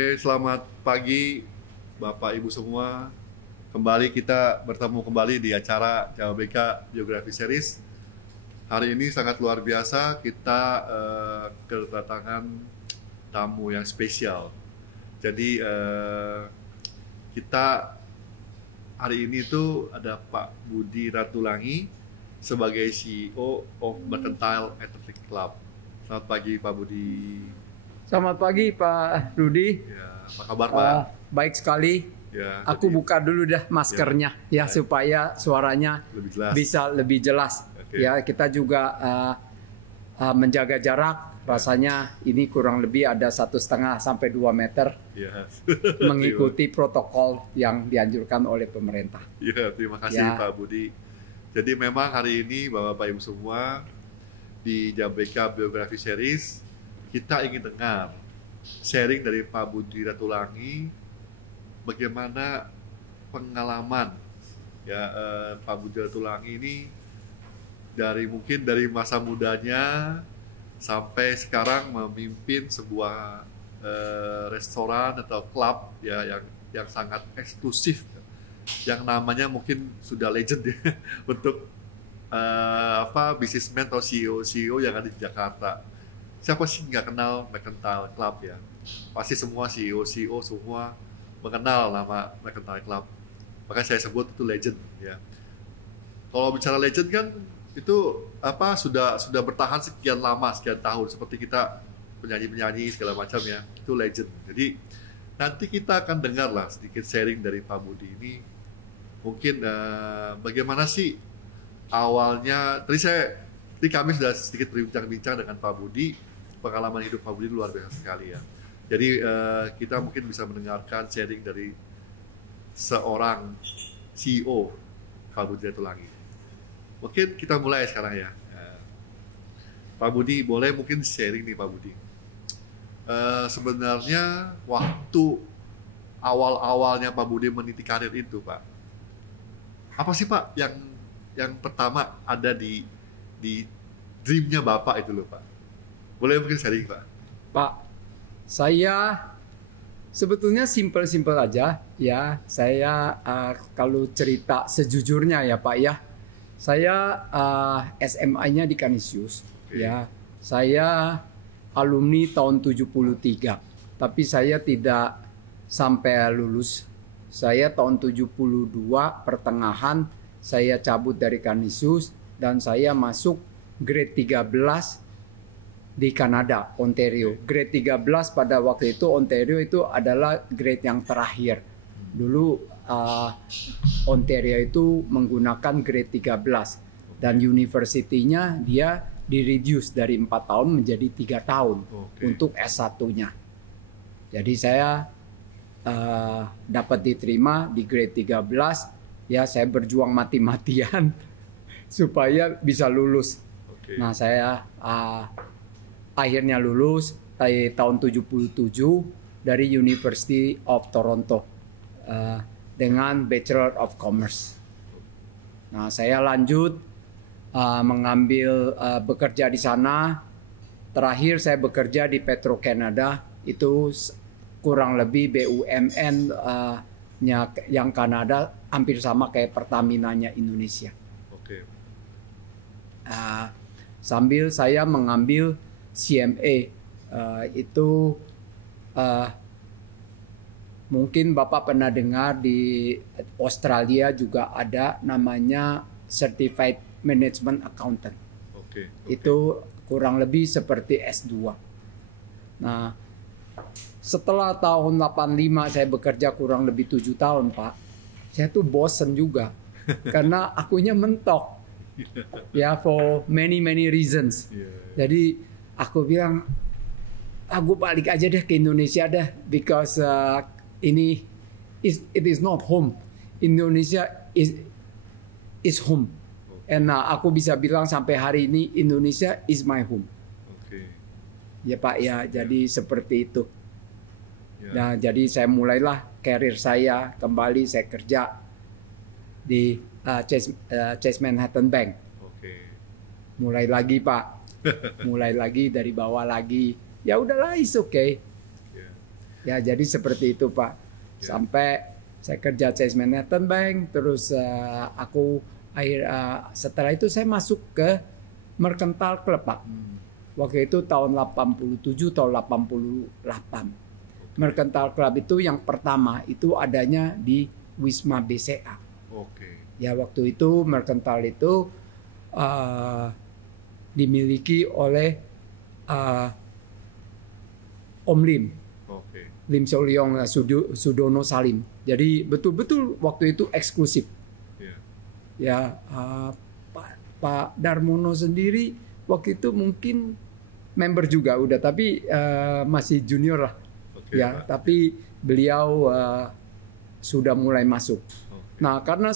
Oke, selamat pagi Bapak Ibu semua. Kembali kita bertemu kembali di acara JAWBK Biografi Series. Hari ini sangat luar biasa, kita kedatangan tamu yang spesial. Jadi kita hari ini tuh ada Pak Budi Ratulangi sebagai CEO of Mercantile Athletic Club. Selamat pagi Pak Budi. Selamat pagi Pak Rudi. Ya, apa kabar Pak? Baik sekali. Ya, Aku jadi- buka dulu dah maskernya ya supaya suaranya Lebih jelas. bisa lebih jelas. Oke. Ya, kita juga menjaga jarak. Rasanya ini kurang lebih ada 1,5 sampai 2 meter Ya. mengikuti protokol yang dianjurkan oleh pemerintah. Iya, terima kasih Ya. Pak Budi. Jadi memang hari ini Bapak Ibu semua di JAWBK Biografi Series kita ingin dengar sharing dari Pak Budi Ratulangi bagaimana pengalaman ya Pak Budi Ratulangi ini mungkin dari masa mudanya sampai sekarang memimpin sebuah restoran atau klub ya yang sangat eksklusif yang namanya mungkin sudah legend ya untuk businessman atau CEO yang ada di Jakarta. Siapa sih nggak kenal Mercantile Club ya? Pasti semua CEO semua mengenal nama Mercantile Club. Maka saya sebut itu legend ya. Kalau bicara legend kan itu sudah bertahan sekian lama, sekian tahun seperti kita penyanyi segala macam ya. Itu legend. Jadi nanti kita akan dengar lah sedikit sharing dari Pak Budi ini. Mungkin bagaimana sih awalnya? Tadi kami sudah sedikit berbincang-bincang dengan Pak Budi. Pengalaman hidup Pak Budi luar biasa sekali ya. Jadi kita mungkin bisa mendengarkan sharing dari seorang CEO Pak Budi Ratulangi. Mungkin kita mulai sekarang ya. Pak Budi, boleh mungkin sharing nih Pak Budi. Sebenarnya waktu awal-awalnya Pak Budi meniti karir itu Pak, apa sih Pak yang pertama ada di dreamnya Bapak itu loh Pak? Boleh mungkin sharing Pak? Pak, saya sebetulnya simpel-simpel aja ya. Saya kalau cerita sejujurnya ya Pak ya, saya SMA-nya di Kanisius. Oke. Ya. Saya alumni tahun 73, tapi saya tidak sampai lulus. Saya tahun 72 pertengahan saya cabut dari Kanisius dan saya masuk grade 13 di Kanada, Ontario. Grade 13 pada waktu itu Ontario itu adalah grade yang terakhir. Dulu Ontario itu menggunakan grade 13 dan universitinya dia di-reduce dari 4 tahun menjadi 3 tahun untuk S1-nya. Jadi saya dapat diterima di grade 13, ya saya berjuang mati-matian supaya bisa lulus. Oke. Nah, saya akhirnya lulus tahun 77 dari University of Toronto dengan Bachelor of Commerce. Nah, saya lanjut mengambil bekerja di sana. Terakhir saya bekerja di Petro-Canada, itu kurang lebih BUMN yang Kanada hampir sama kayak Pertamina-nya Indonesia. Oke. Sambil saya mengambil CMA, itu mungkin Bapak pernah dengar di Australia juga ada namanya Certified Management Accountant. Oke. Itu kurang lebih seperti S2. Nah, setelah tahun 85 saya bekerja kurang lebih 7 tahun Pak, saya tuh bosen juga karena akunya mentok ya, for many reasons. Yeah. Jadi aku bilang, aku balik aja deh ke Indonesia deh, because it is not home. Indonesia is home. And aku bisa bilang sampai hari ini Indonesia is my home. Oke. Ya Pak ya, jadi seperti itu. Ya. Nah, jadi saya mulailah karir saya kembali, saya kerja di Chase Manhattan Bank. Oke. Mulai lagi Pak, mulai lagi dari bawah lagi. Ya udahlah, it's okay. Ya. Ya, jadi seperti itu Pak. Ya. Sampai saya kerja Chase Manhattan Bank, terus setelah itu saya masuk ke Mercantile Club Pak. Waktu itu tahun 87 tahun 88. Mercantile Club itu yang pertama itu adanya di Wisma BCA. Oke. Ya, waktu itu Mercantile itu dimiliki oleh Om Lim. Oke. Lim Solyong Sudono Salim. Jadi betul-betul waktu itu eksklusif. Ya. Ya, Pak Darmono sendiri waktu itu mungkin member juga udah, tapi masih junior lah. Oke, Ya, Pak. tapi beliau sudah mulai masuk. Oke. Nah, karena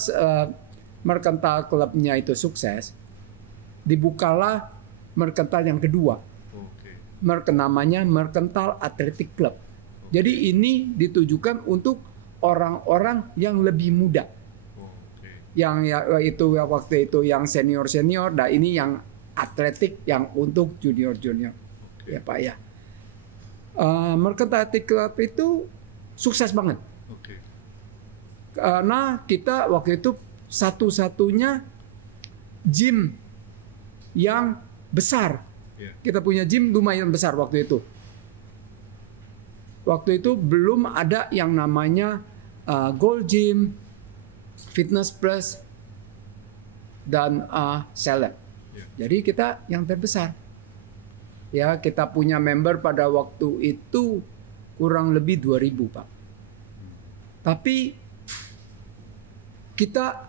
Mercantile Club-nya itu sukses, dibukalah Mercantile yang kedua. Oke. Namanya Mercantile Athletic Club. Jadi ini ditujukan untuk orang-orang yang lebih muda. Oke. Yang itu waktu itu yang senior-senior, dan ini yang atletik yang untuk junior-junior. Oke. Ya Pak ya. Mercantile Athletic Club itu sukses banget. Oke. Karena kita waktu itu satu-satunya gym yang besar. Ya. Kita punya gym lumayan besar waktu itu. Waktu itu belum ada yang namanya Gold Gym, Fitness Plus, dan Select. Ya. Jadi kita yang terbesar. Ya, kita punya member pada waktu itu kurang lebih 2.000 Pak. Tapi kita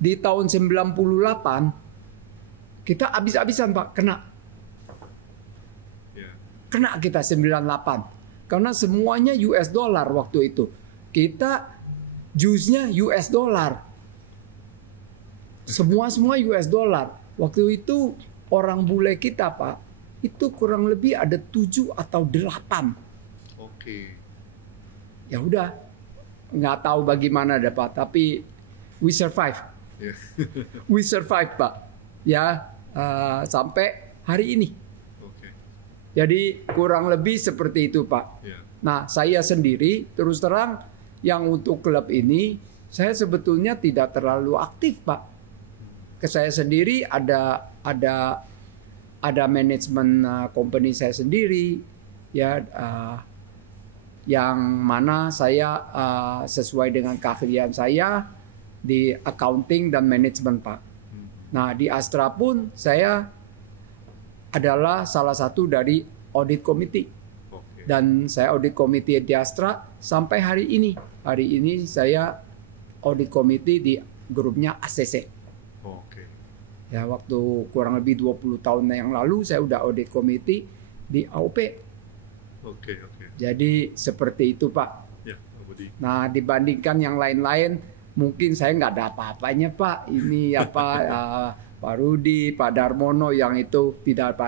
di tahun 98 kita habis-habisan Pak, kena kita 98 karena semuanya US dollar waktu itu. Kita jusnya US dollar. Semua US dollar. Waktu itu orang bule kita Pak, itu kurang lebih ada 7 atau 8. Oke. Ya udah, nggak tahu bagaimana ada Pak, tapi we survive. Ya. We survive Pak. Ya, sampai hari ini. Oke. Jadi kurang lebih seperti itu Pak. Ya. Nah, saya sendiri terus terang yang untuk klub ini saya sebetulnya tidak terlalu aktif Pak. Ke saya sendiri ada manajemen company saya sendiri ya, yang mana saya sesuai dengan keahlian saya di accounting dan manajemen Pak. Nah, di Astra pun saya adalah salah satu dari audit committee. Oke. Dan saya audit committee di Astra sampai hari ini. Hari ini saya audit committee di grupnya ACC. Oke. Ya, waktu kurang lebih 20 tahun yang lalu saya udah audit committee di AOP. Oke. Oke. Jadi seperti itu Pak. Ya, Pak Budi. Nah, dibandingkan yang lain-lain, mungkin saya nggak ada apa-apanya Pak. Ini apa Pak Rudi, Pak Darmono yang itu tidak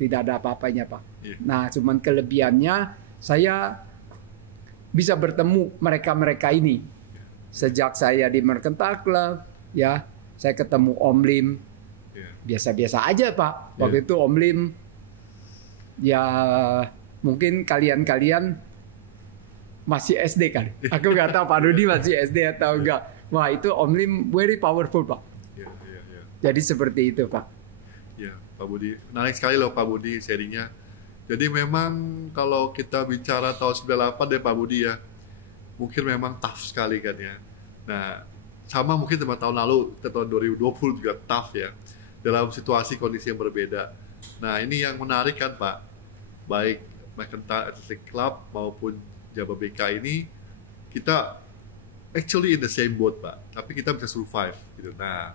ada apa-apanya Pak. Iya. Nah, cuman kelebihannya saya bisa bertemu mereka-mereka ini. Sejak saya di Mercantile Club, ya, saya ketemu Om Lim. Ya. Biasa-biasa aja Pak. Waktu itu Om Lim, ya mungkin kalian masih SD kan. Aku nggak tahu Pak Rudi masih SD atau enggak. Wah, itu Om Lim very powerful Pak. Ya. Ya. Ya. Jadi seperti itu Pak. Ya, Pak Budi. Menarik sekali loh Pak Budi sharingnya. Jadi memang kalau kita bicara tahun 98 deh Pak Budi ya, mungkin memang tough sekali kan ya. Nah, sama mungkin teman tahun lalu, tahun 2020 juga tough ya, dalam situasi kondisi yang berbeda. Nah, ini yang menarik kan Pak, baik Mercantile Athletic Club maupun Jababeka ini, kita actually in the same boat Pak, tapi kita bisa survive gitu. Nah,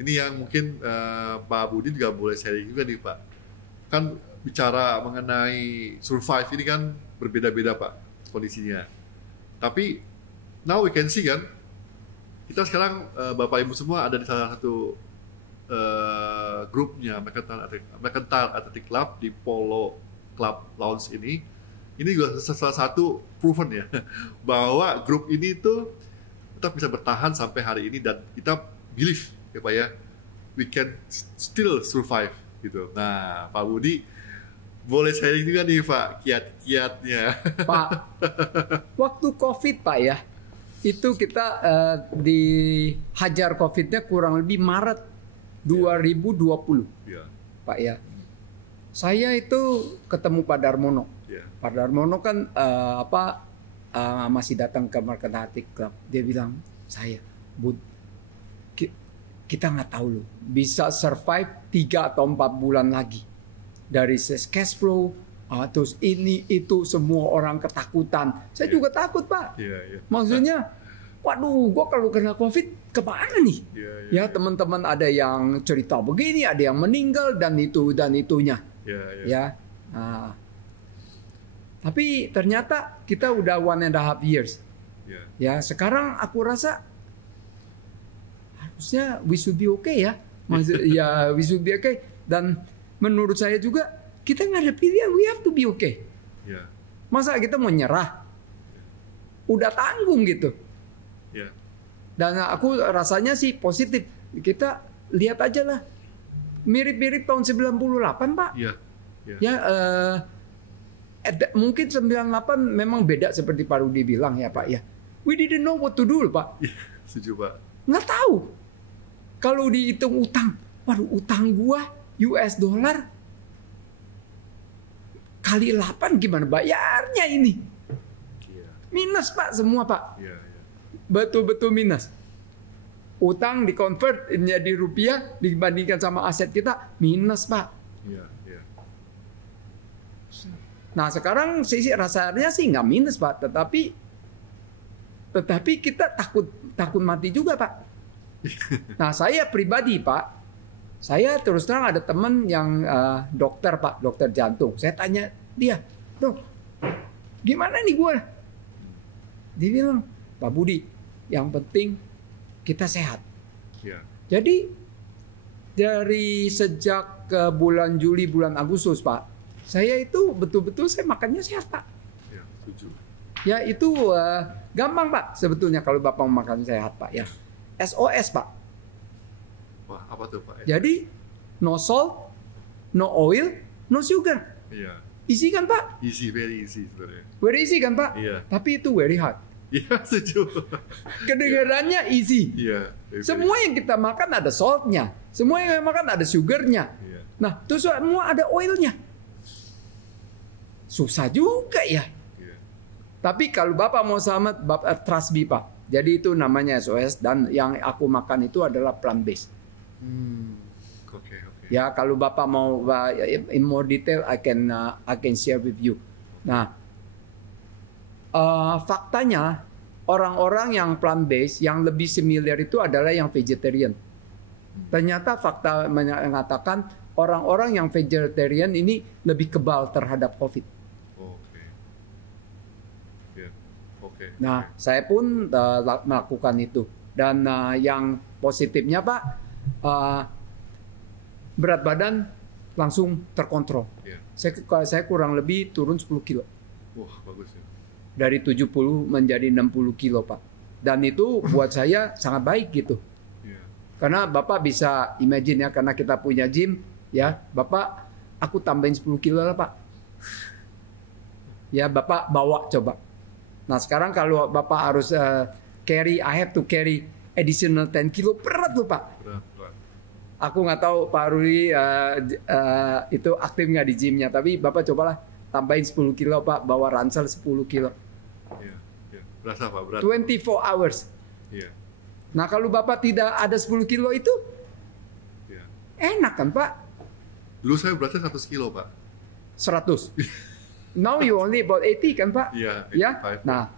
ini yang mungkin Pak Budi juga boleh sharing juga nih Pak. Kan bicara mengenai survive ini kan berbeda-beda Pak kondisinya. Tapi now we can see kan, kita sekarang Bapak Ibu semua ada di salah satu grupnya Mercantile Athletic Club di Polo Club Lounge ini. Ini juga salah satu proven ya bahwa grup ini tuh tetap bisa bertahan sampai hari ini, dan kita believe ya Pak ya, we can still survive gitu. Nah, Pak Budi, Boleh sharing juga nih Pak, kiat-kiatnya. Pak, waktu COVID Pak ya, itu kita dihajar COVID-nya kurang lebih Maret 2020 Ya, Pak ya. Saya itu ketemu Pak Darmono. ya, Pak Darmono kan masih datang ke Mercantile Club. Dia bilang, saya, Bud, kita nggak tahu loh, bisa survive 3 atau 4 bulan lagi. Dari cash flow, terus ini, itu, semua orang ketakutan. Saya juga takut Pak. ya, Maksudnya, waduh, gua kalau kena COVID, kemana nih? Ya teman-teman ada yang cerita begini, ada yang meninggal, dan itu dan itunya. Ya. Nah, tapi ternyata kita udah 1.5 years. Ya, sekarang aku rasa harusnya we should be okay ya. Ya, we should be okay. Dan menurut saya juga kita nggak ada pilihan, we have to be okay. Masa kita mau nyerah? Udah tanggung gitu. Dan aku rasanya sih positif. Kita lihat aja lah. Mirip-mirip tahun 98 Pak. Ya, mungkin 98 memang beda seperti Pak Rudi bilang ya Pak ya. We didn't know what to do Pak. Setuju Pak. Nggak tahu. Kalau dihitung utang, waduh utang gua US dollar kali 8 gimana bayarnya ini? Minus Pak semua Pak. Betul-betul minus. Utang dikonvert menjadi rupiah dibandingkan sama aset kita minus Pak. Nah sekarang sih rasanya sih nggak minus Pak, tetapi kita takut mati juga Pak. Nah saya pribadi Pak, saya terus terang ada teman yang dokter Pak, dokter jantung. Saya tanya dia, dok, gimana nih gue? Dia bilang, Pak Budi, yang penting kita sehat. Jadi dari sejak bulan Juli, bulan Agustus Pak, saya itu betul-betul saya makannya sehat Pak. Ya itu gampang Pak sebetulnya kalau Bapak mau makan sehat Pak ya. SOS Pak. Wah, apa tuh Pak? Jadi no salt, no oil, no sugar. Easy kan Pak? Easy, very easy sebenarnya. Very easy kan Pak? Tapi itu very hard. Setuju. Kedengarannya easy. Semua yang kita makan ada saltnya, semua yang kita makan ada sugarnya. Nah, terus semua ada oilnya. Susah juga ya. Tapi kalau Bapak mau selamat, Bapak trust me Pak. Jadi itu namanya SOS dan yang aku makan itu adalah plant based. Ya kalau Bapak mau in more detail, I can share with you. Nah, faktanya orang-orang yang plant based yang lebih similar itu adalah yang vegetarian. Ternyata fakta mengatakan orang-orang yang vegetarian ini lebih kebal terhadap COVID. Nah, saya pun melakukan itu. Dan yang positifnya Pak, berat badan langsung terkontrol. Saya kurang lebih turun 10 kilo. Wah, bagus ya. Dari 70 menjadi 60 kilo Pak. Dan itu buat saya sangat baik gitu. Karena Bapak bisa imagine ya, karena kita punya gym, ya Bapak, aku tambahin 10 kilo lah Pak. Ya Bapak bawa coba. Nah sekarang kalau Bapak harus I have to carry additional 10 kilo, berat loh Pak. Berat. Aku nggak tahu Pak Rudi itu aktif nggak di gymnya, tapi Bapak cobalah tambahin 10 kilo Pak, bawa ransel 10 kilo. Berasa Pak, berat. 24 hours. Nah kalau Bapak tidak ada 10 kilo itu, enak kan Pak? Dulu saya beratnya 100 kilo Pak. 100. Now you only about 80 kan Pak? Ya. Nah,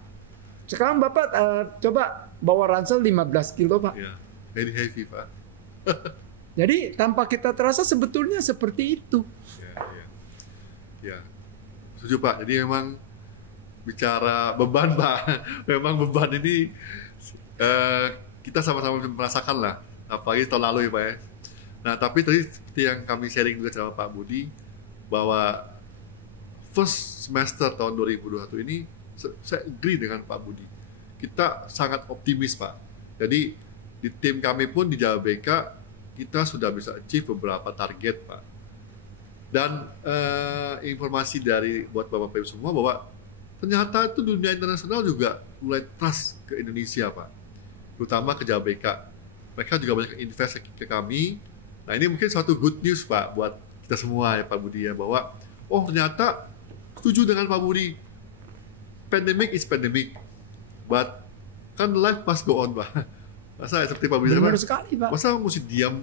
sekarang Bapak coba bawa ransel 15 kilo Pak. Very heavy Pak. Jadi tanpa kita terasa sebetulnya seperti itu. Setuju Pak. Jadi memang bicara beban Pak, memang beban ini kita sama-sama merasakan lah. Apalagi tahun lalu ya Pak ya. Nah tapi tadi seperti yang kami sharing juga sama Pak Budi, bahwa first semester tahun 2021 ini saya agree dengan Pak Budi. Kita sangat optimis Pak. Jadi di tim kami pun di JBK kita sudah bisa achieve beberapa target Pak. Dan informasi dari buat Bapak Ibu semua bahwa ternyata itu dunia internasional juga mulai trust ke Indonesia, Pak. Terutama ke JBK. Mereka juga banyak invest ke kami. Nah, ini mungkin suatu good news, Pak, buat kita semua ya, Pak Budi ya, bahwa oh ternyata setuju dengan Pak Budi. Pandemic is pandemic. But kan life must go on, Pak. Masa seperti Pak Budi, Benar sekali, Pak. masa mesti diam?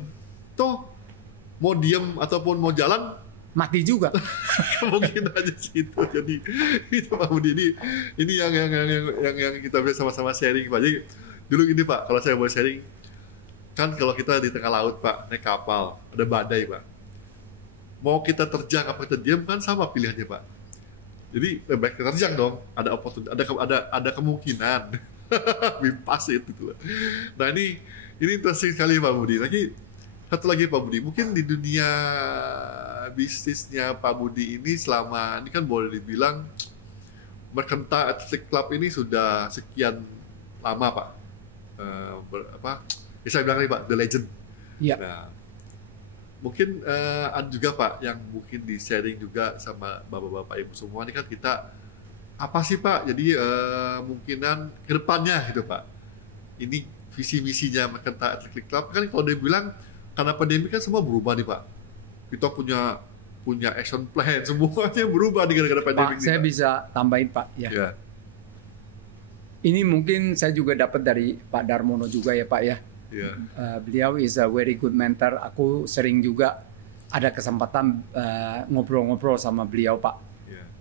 Toh mau diam ataupun mau jalan Mati juga. mungkin aja situ. Jadi itu Pak Budi, ini yang kita bisa sama-sama sharing, Pak. Jadi dulu ini, Pak, kalau saya boleh sharing, kan kalau kita di tengah laut, Pak, naik kapal, ada badai, Pak. Mau kita terjang apa kita diam kan sama pilihannya, Pak. Jadi baik kita terjang dong, ada opportunity, ada kemungkinan bimpas itu tuh. Nah, ini interesting sekali, Pak Budi. Satu lagi, Pak Budi, mungkin di dunia bisnisnya Pak Budi ini selama ini kan boleh dibilang Mercantile Athletic Club ini sudah sekian lama, Pak. Saya bilang nih, Pak, the legend. Iya. Nah, mungkin ada juga, Pak, yang mungkin di sharing juga sama bapak-bapak ibu semua ini kan kita apa sih, Pak? Jadi mungkinan kedepannya gitu, Pak. Ini visi misinya Mercantile Athletic Club kan kalau dia bilang karena pandemi kan semua berubah nih, Pak. Kita punya action plan, semuanya berubah nih gara-gara pandemi. Pak, saya bisa tambahin, Pak. Ya. Ya. Ini mungkin saya juga dapat dari Pak Darmono juga ya, Pak ya. Ya. Beliau is a very good mentor. Aku sering juga ada kesempatan ngobrol-ngobrol sama beliau, Pak.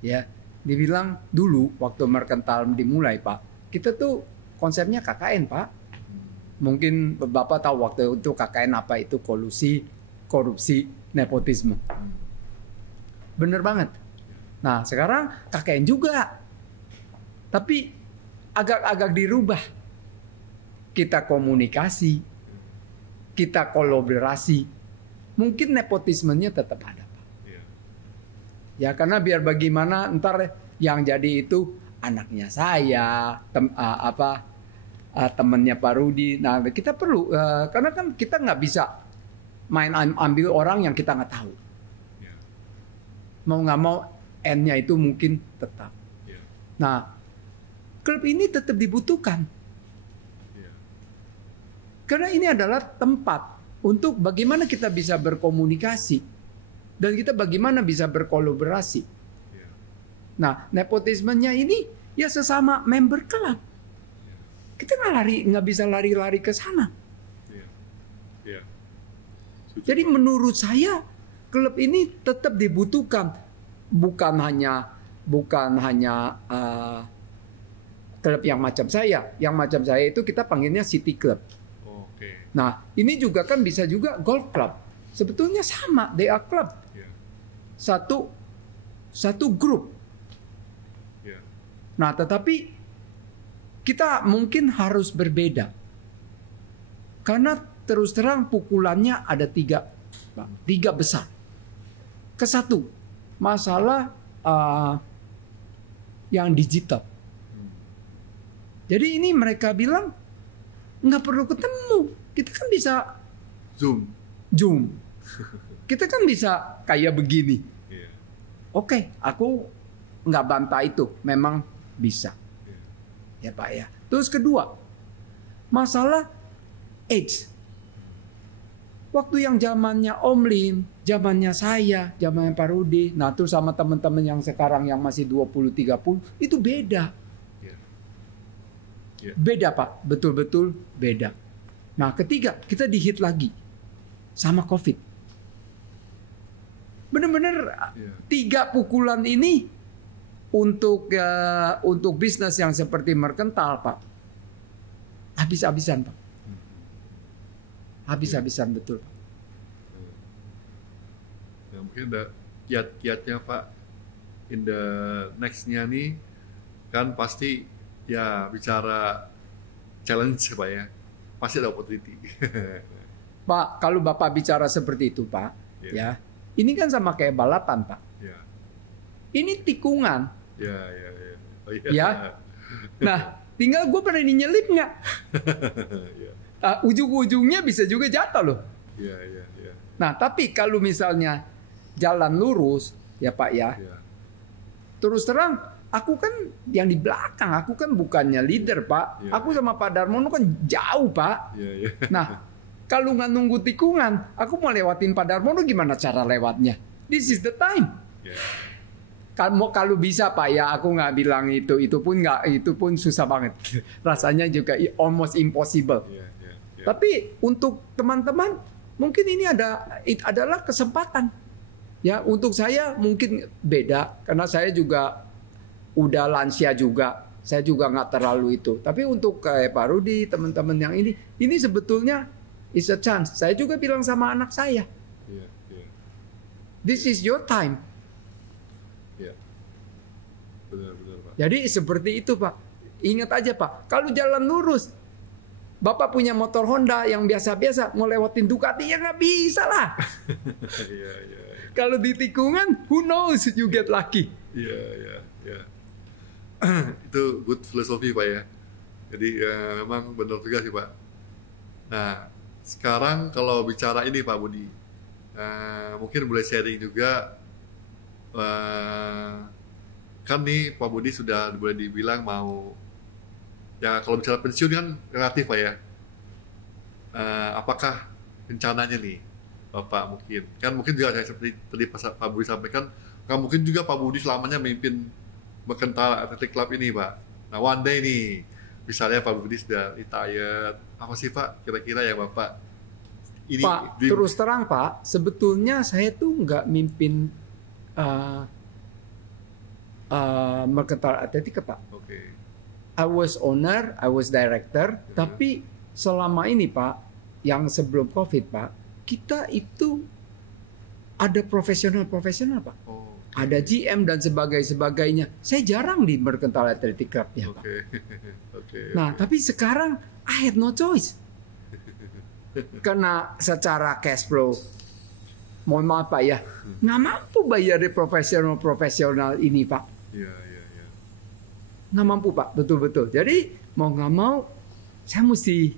Ya. Dibilang dulu waktu Mercantile dimulai, Pak, kita tuh konsepnya KKN, Pak. Mungkin Bapak tahu waktu itu KKN apa itu, kolusi, korupsi, nepotisme. Bener banget. Nah, sekarang KKN juga. Tapi agak-agak dirubah. Kita komunikasi, kita kolaborasi. Mungkin nepotismenya tetap ada, Pak. Ya, karena biar bagaimana ntar yang jadi itu anaknya saya, temannya Pak Rudi. Nah, kita perlu karena kan kita nggak bisa main ambil orang yang kita nggak tahu. Mau nggak mau N-nya itu mungkin tetap. Nah, klub ini tetap dibutuhkan. Karena ini adalah tempat untuk bagaimana kita bisa berkomunikasi dan kita bagaimana bisa berkolaborasi. Nah, nepotismenya ini ya sesama member klub. Kita nggak bisa lari-lari ke sana. Jadi menurut saya klub ini tetap dibutuhkan, bukan hanya klub yang macam saya. Yang macam saya itu kita panggilnya City Club. Nah, ini juga kan bisa juga golf club. Sebetulnya sama, they are club. Satu grup. Nah, tetapi kita mungkin harus berbeda. Karena terus terang pukulannya ada tiga besar. Kesatu, masalah yang digital. Jadi ini mereka bilang nggak perlu ketemu. Kita kan bisa Zoom. Kita kan bisa kayak begini. Oke, aku nggak bantah itu. Memang bisa. Ya, Pak ya. Terus kedua, masalah age. Waktu yang zamannya Om Lim, zamannya saya, zamannya Pak Rudi, nah terus sama teman-teman yang sekarang yang masih 20-30, itu beda. Beda, Pak. Betul-betul beda. Nah, ketiga, kita dihit lagi sama COVID. Benar-benar 3 pukulan ini untuk bisnis yang seperti Mercantile, Pak, habis-habisan, Pak. Habis-habisan, betul. Nah, mungkin ada kiat-kiatnya, Pak, in the next-nya nih, kan pasti ya bicara challenge, Pak ya, pasti ada opportunity. Pak, kalau Bapak bicara seperti itu, Pak, ya, ini kan sama kayak balapan, Pak. Ini tikungan. Oh, ya. Nah, tinggal gue berani nyelip nggak? Ujung-ujungnya bisa juga jatuh loh. Nah, tapi kalau misalnya jalan lurus, ya Pak ya. Ya. Terus terang, aku kan yang di belakang, aku kan bukannya leader Pak. Iya. Aku sama Pak Darmono kan jauh Pak. Iya, iya. Nah, kalau nggak nunggu tikungan, aku mau lewatin Pak Darmono gimana cara lewatnya? This is the time. Ya. Kalau bisa Pak ya, aku nggak bilang itu pun nggak, itu pun susah banget. Rasanya juga almost impossible. Ya, ya, ya. Tapi untuk teman-teman, mungkin ini adalah kesempatan. Ya, untuk saya mungkin beda karena saya juga udah lansia juga. Saya juga nggak terlalu itu. Tapi untuk kayak Pak Rudi, teman-teman yang ini sebetulnya is a chance. Saya juga bilang sama anak saya, Ya, ya, this is your time. ya. Benar, Pak. Jadi seperti itu Pak. Ingat aja Pak, kalau jalan lurus, Bapak punya motor Honda yang biasa-biasa, mau lewatin Ducati ya nggak bisa lah. Iya, iya. Kalau di tikungan, who knows you get lucky. Iya, iya, iya. Itu good philosophy Pak ya. Jadi memang benar juga sih Pak. Nah, sekarang kalau bicara ini Pak Budi, mungkin boleh sharing juga. Kan nih Pak Budi sudah boleh dibilang mau, ya kalau bicara pensiun kan relatif Pak ya. Apakah rencananya nih Bapak mungkin juga saya seperti tadi Pak Budi sampaikan, nggak mungkin juga Pak Budi selamanya memimpin Mercantile Athletic Club ini Pak. Nah one day nih, misalnya Pak Budi sudah retired, apa sih Pak kira-kira yang Bapak ini? Pak, terus terang Pak, sebetulnya saya tuh nggak mimpin Mercantile Athletic Pak. Oke. I was owner, I was director, tapi selama ini Pak, yang sebelum COVID Pak, kita itu ada profesional Pak. Oh, Ada GM dan sebagainya. Saya jarang di Mercantile Athletic Club ya Pak. oke. Oke. Nah, tapi sekarang I had no choice. Karena secara cash flow, mohon maaf Pak ya, nggak mampu bayar di profesional ini Pak. Iya, iya, iya. Nggak mampu Pak, betul-betul. Jadi mau nggak mau, saya mesti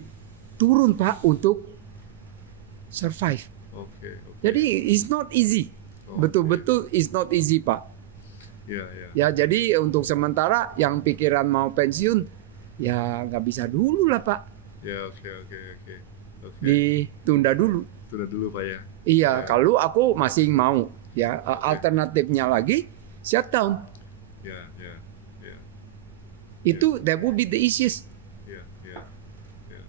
turun Pak untuk survive. Oke. Jadi it's not easy. Oke. Betul-betul it's not easy Pak. Iya, iya. Ya jadi untuk sementara yang pikiran mau pensiun, ya nggak bisa dulu lah Pak. Ya, oke. Oke. Ditunda dulu. Sudah dulu Pak ya. Iya, Ya. kalau aku masih mau. Ya, alternatifnya lagi shutdown. Ya, ya, ya. Itu that would be the easiest. Ya, ya, ya.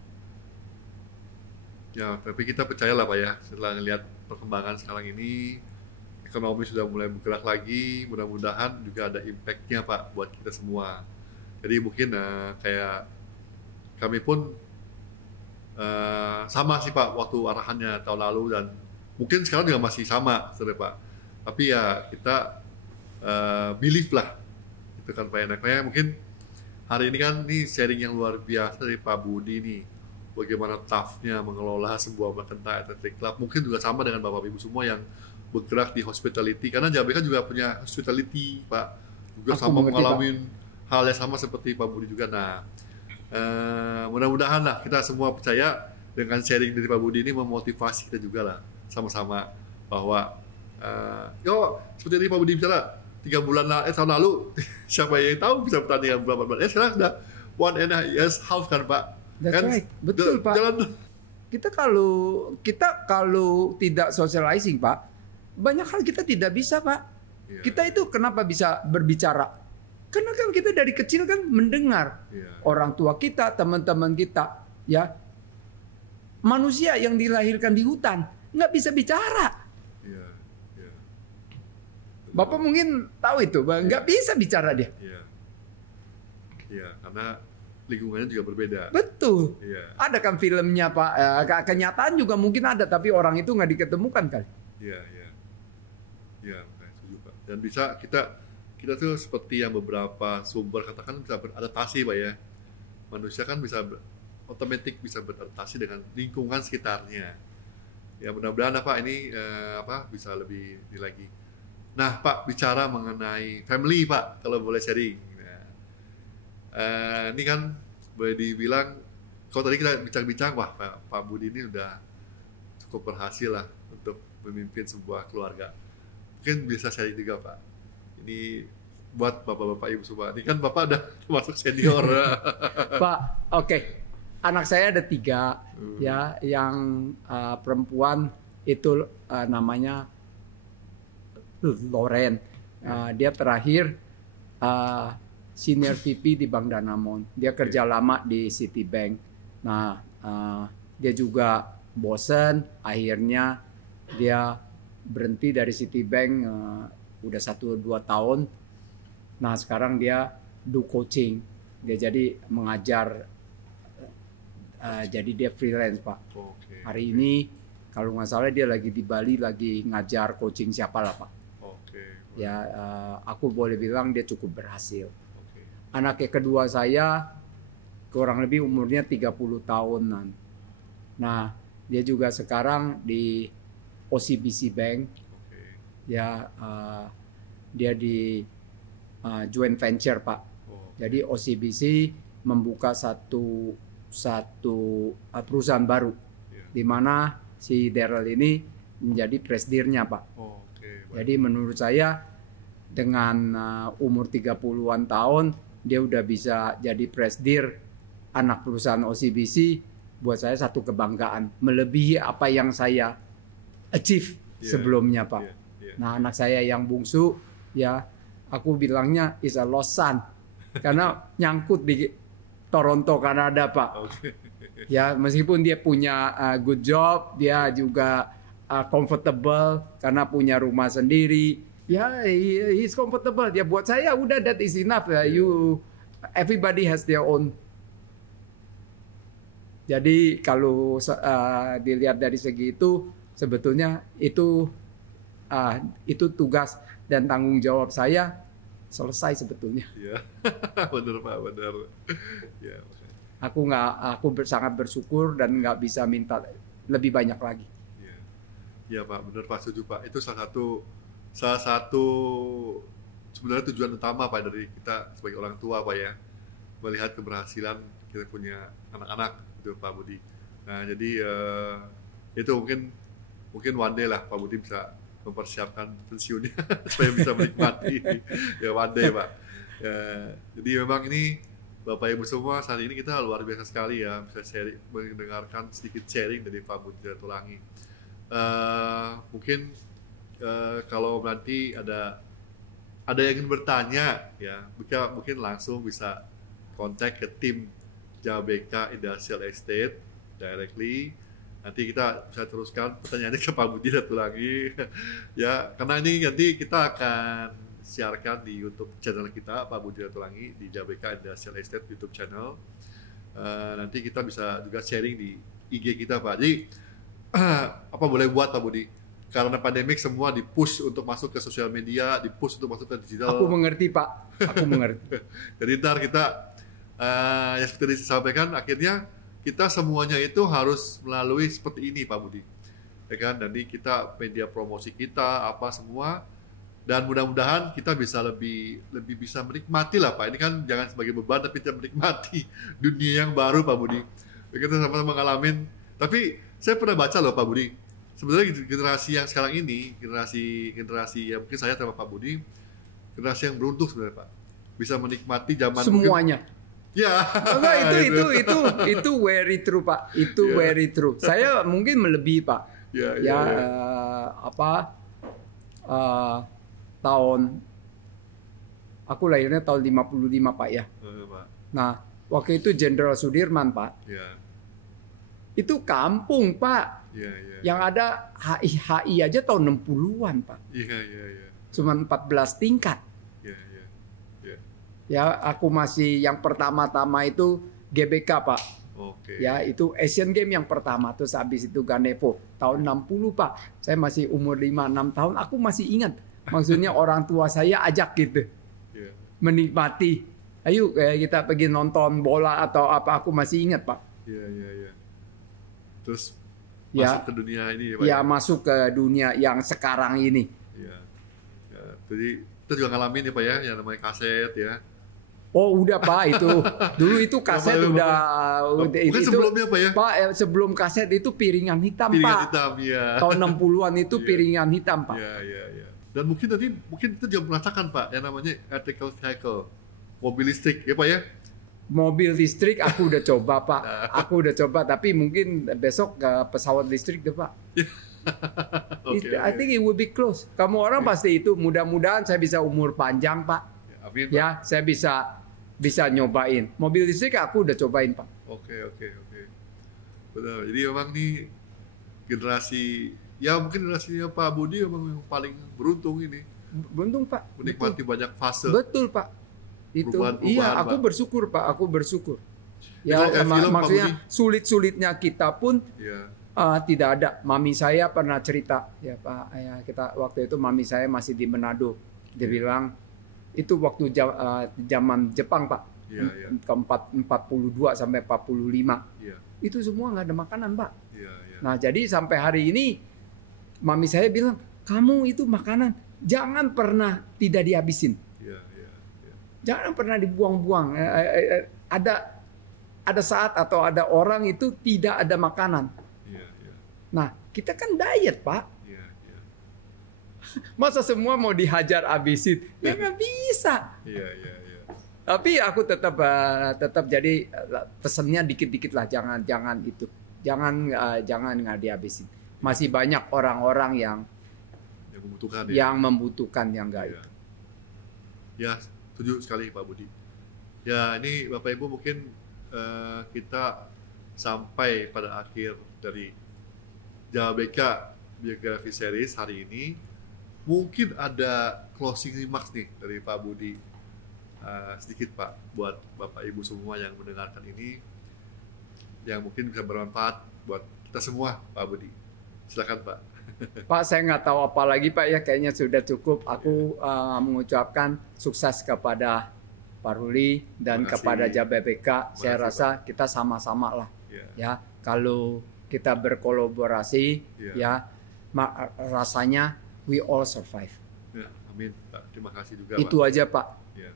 Ya, tapi kita percayalah Pak ya, setelah melihat perkembangan sekarang ini, ekonomi sudah mulai bergerak lagi, mudah-mudahan juga ada impact-nya Pak buat kita semua. Jadi mungkin kayak kami pun sama sih Pak waktu arahannya tahun lalu, dan mungkin sekarang juga masih sama sebenarnya Pak. Tapi ya kita believe lah, gitu kan Pak ya. Kayak mungkin hari ini kan nih sharing yang luar biasa dari Pak Budi nih, bagaimana tough-nya mengelola sebuah Mercantile Athletic Club. Mungkin juga sama dengan Bapak Ibu semua yang bergerak di hospitality, karena JBK juga punya hospitality Pak, juga Aku sama mengerti, mengalami hal yang sama seperti Pak Budi juga. Nah mudah-mudahan lah kita semua percaya dengan sharing dari Pak Budi ini memotivasi kita juga lah sama-sama, bahwa seperti tadi Pak Budi bicara 3 bulan tahun lalu siapa yang tahu bisa pertandingan berapa bulan, sekarang sudah 1.5 years kan Pak. That's Kan right. Betul Pak. Kita kalau tidak socializing Pak, banyak hal kita tidak bisa Pak. Iya. Kita itu kenapa bisa berbicara? Karena kan kita dari kecil kan mendengar Iya. orang tua kita, teman-teman kita, ya. Manusia yang dilahirkan di hutan nggak bisa bicara. Iya. Iya. Bapak mungkin tahu itu, nggak bisa bicara dia. Iya. Iya, karena lingkungannya juga berbeda. Betul. Iya. Ada kan filmnya Pak, kenyataan juga mungkin ada, tapi orang itu nggak diketemukan kali. Iya, iya. Iya, makanya setuju Pak. Dan bisa kita tuh seperti yang beberapa sumber katakan bisa beradaptasi Pak ya. Manusia kan bisa otomatis bisa beradaptasi dengan lingkungan sekitarnya. Ya mudah-mudahan Pak ini bisa lebih lagi. Nah Pak, bicara mengenai family Pak, kalau boleh sharing. Nah, ini kan boleh dibilang, kalau tadi kita bincang-bincang, wah Pak Budi ini udah cukup berhasil lah untuk memimpin sebuah keluarga. mungkin bisa sharing juga Pak. Ini buat bapak-bapak ibu semua. Ini kan bapak udah masuk senior. Pak, oke. Anak saya ada 3 ya, yang perempuan itu namanya Loren. Dia terakhir senior VP di Bank Danamon. Dia kerja lama di Citibank. Nah, dia juga bosen. Akhirnya dia berhenti dari Citibank udah 1-2 tahun. Nah, sekarang dia do coaching. Dia jadi mengajar. Jadi dia freelance Pak. Oke. Hari ini kalau nggak salah dia lagi di Bali lagi ngajar coaching siapa lah Pak. Oke. Ya, aku boleh bilang dia cukup berhasil. Oke. Anak yang kedua saya kurang lebih umurnya 30 tahunan. Nah, dia juga sekarang di OCBC Bank. Oke. Ya, dia di joint venture Pak. Jadi OCBC membuka satu perusahaan baru, di mana si Daryl ini menjadi presidennya Pak. Oke. Jadi menurut saya dengan umur 30-an tahun dia udah bisa jadi presidir anak perusahaan OCBC. Buat saya satu kebanggaan, melebihi apa yang saya achieve sebelumnya Pak. Nah, anak saya yang bungsu ya aku bilangnya is a lost son karena nyangkut di Toronto, Kanada Pak. Okay. Ya, meskipun dia punya good job, dia juga comfortable karena punya rumah sendiri. Ya, he's comfortable. Ya, buat saya udah that is enough. Everybody has their own. Jadi kalau dilihat dari segi itu, sebetulnya itu tugas dan tanggung jawab saya selesai sebetulnya. Iya, benar Pak, benar. Ya, aku sangat bersyukur dan nggak bisa minta lebih banyak lagi. Iya, ya, Pak, benar Pak, setuju Pak. Itu salah satu sebenarnya tujuan utama Pak dari kita sebagai orang tua Pak ya, melihat keberhasilan kita punya anak-anak itu Pak Budi. Nah jadi itu mungkin one day lah Pak Budi bisa mempersiapkan pensiunnya supaya bisa menikmati ya one day Pak. Ya, jadi memang ini Bapak Ibu semua saat ini kita luar biasa sekali ya bisa mendengarkan sedikit sharing dari Pak Budi Ratulangi. Mungkin kalau nanti ada yang ingin bertanya ya mungkin langsung bisa kontak ke tim JBK Industrial Estate directly. Nanti kita bisa teruskan pertanyaannya ke Pak Budi Ratulangi ya, karena ini nanti kita akan siarkan di YouTube channel kita Pak Budi Ratulangi di JBK Industrial Estate YouTube channel. Nanti kita bisa juga sharing di IG kita Pak. Jadi apa boleh buat Pak Budi? Karena pandemik semua di-push untuk masuk ke sosial media, di-push untuk masuk ke digital. Aku mengerti Pak, aku mengerti. Jadi ntar kita yang seperti disampaikan akhirnya kita semuanya itu harus melalui seperti ini Pak Budi, ya kan? Jadi kita media promosi kita apa semua, dan mudah-mudahan kita bisa lebih bisa menikmati lah Pak. Ini kan jangan sebagai beban tapi kita menikmati dunia yang baru Pak Budi. Kita sama-sama ngalamin. Tapi saya pernah baca loh Pak Budi, sebenarnya generasi yang sekarang ini generasi yang mungkin saya sama Pak Budi, generasi yang beruntung sebenarnya Pak, bisa menikmati zaman semuanya. Ya. Itu very true Pak. Itu very true. Saya mungkin melebihi Pak. Tahun aku lahirnya tahun 55 Pak ya. Pak. Nah, waktu itu Jenderal Sudirman Pak. Ya. Itu kampung Pak. Ya. Yang ada HI aja tahun 60-an Pak. Iya. Cuma 14 tingkat. Ya, aku masih yang pertama-tama itu GBK Pak. Oke. Ya, itu Asian Games yang pertama. Terus habis itu Ganepo tahun 60 Pak. Saya masih umur 5-6 tahun. Aku masih ingat. Maksudnya orang tua saya ajak gitu. Menikmati. Ayo kita pergi nonton bola atau apa. Aku masih ingat Pak. Iya. Terus masuk ke dunia ini ya Pak? Ya, masuk ke dunia yang sekarang ini. Iya. Jadi kita juga ngalamin ya Pak ya, yang namanya kaset ya. Oh udah Pak itu. Dulu itu kaset Bukan itu, sebelumnya Pak ya? Pak sebelum kaset itu piringan hitam Piringan Pak. hitam ya. Tahun 60-an itu piringan hitam Pak. Iya. Dan mungkin itu juga merasakan Pak yang namanya electrical vehicle, mobil listrik ya Pak ya. Mobil listrik aku udah coba Pak, aku udah coba, tapi mungkin besok pesawat listrik deh Pak. Oke, I think it will be close. Kamu orang pasti itu. Mudah-mudahan saya bisa umur panjang Pak. Amin, Pak. Ya, saya bisa nyobain. Mobil listrik aku udah cobain Pak. Oke. Benar. Jadi memang nih generasi, ya mungkin generasinya Pak Budi memang yang paling beruntung ini. Beruntung Pak. Menikmati banyak fase. Betul Pak. Itu. Perubahan-perubahan, Iya, aku Pak. bersyukur Pak. Aku bersyukur. Ya, Kalau kayak film, Pak maksudnya Budi. sulit-sulitnya kita pun Ya. tidak ada. Mami saya pernah cerita ya Pak. Ya, kita waktu itu mami saya masih di Manado. Dia bilang itu waktu zaman Jepang Pak. Iya. Ke 42 sampai 45. Iya. Itu semua nggak ada makanan Pak. Iya. Nah jadi sampai hari ini mami saya bilang, kamu itu makanan jangan pernah tidak dihabisin, Iya. jangan pernah dibuang-buang. Ada saat atau ada orang itu tidak ada makanan. Iya. Nah kita kan diet Pak, Iya. masa semua mau dihajar habisin? Ya nggak bisa. Iya. Tapi aku tetap jadi pesennya dikit-dikit lah, jangan itu, jangan nggak dihabisin. Masih banyak orang-orang yang Membutuhkan ya. yang membutuhkan yang nggak Iya. itu. Ya, setuju sekali Pak Budi. Ya, ini Bapak Ibu mungkin kita sampai pada akhir dari JABK Biografi Series hari ini. Mungkin ada closing remarks nih dari Pak Budi. Sedikit Pak, buat Bapak Ibu semua yang mendengarkan ini, yang mungkin bisa bermanfaat buat kita semua, Pak Budi. Silakan Pak. Pak, saya nggak tahu apa lagi Pak ya, kayaknya sudah cukup. Aku mengucapkan sukses kepada Pak Ruli dan Terima kasih. kepada JABK. Saya kasih, rasa kita sama-sama lah Ya. ya. Kalau kita berkolaborasi Ya. ya, rasanya we all survive. Ya, amin Pak. Terima kasih juga Itu Pak. aja Pak. Ya.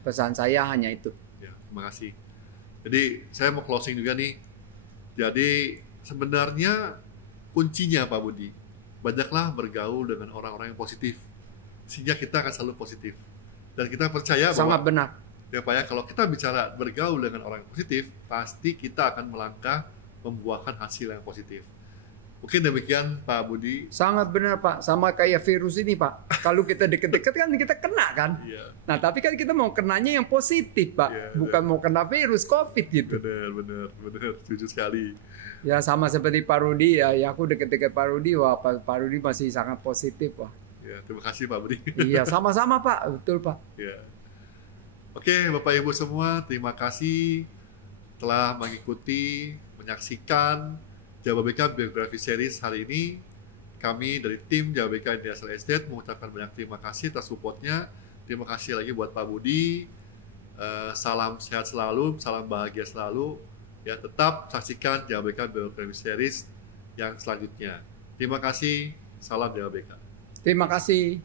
Pesan saya hanya itu. Ya, terima kasih. Jadi saya mau closing juga nih. Jadi sebenarnya kuncinya Pak Budi, banyaklah bergaul dengan orang-orang yang positif, sehingga kita akan selalu positif. Dan kita percaya Sangat bahwa benar. ya Pak ya, kalau kita bicara bergaul dengan orang yang positif, pasti kita akan melangkah membuahkan hasil yang positif. Mungkin demikian Pak Budi. Sangat benar Pak. Sama kayak virus ini Pak. Kalau kita deket-deket kan kita kena kan. Iya. Nah tapi kan kita mau kenanya yang positif Pak. Iya, Bukan mau kena virus COVID gitu. Benar, setuju sekali. Ya sama seperti Pak Rudi ya, aku deket-deket Pak Rudi. Wah Pak Rudi masih sangat positif Wah. Ya, terima kasih Pak Budi. Iya sama-sama Pak. Betul Pak. Ya. Oke, Bapak Ibu semua, terima kasih telah mengikuti, menyaksikan JABK Biografi Series hari ini. Kami dari tim JABK Industrial Estate mengucapkan banyak terima kasih atas supportnya. Terima kasih lagi buat Pak Budi. Salam sehat selalu, salam bahagia selalu. Ya, tetap saksikan JABK Biografi Series yang selanjutnya. Terima kasih, salam JABK. Terima kasih.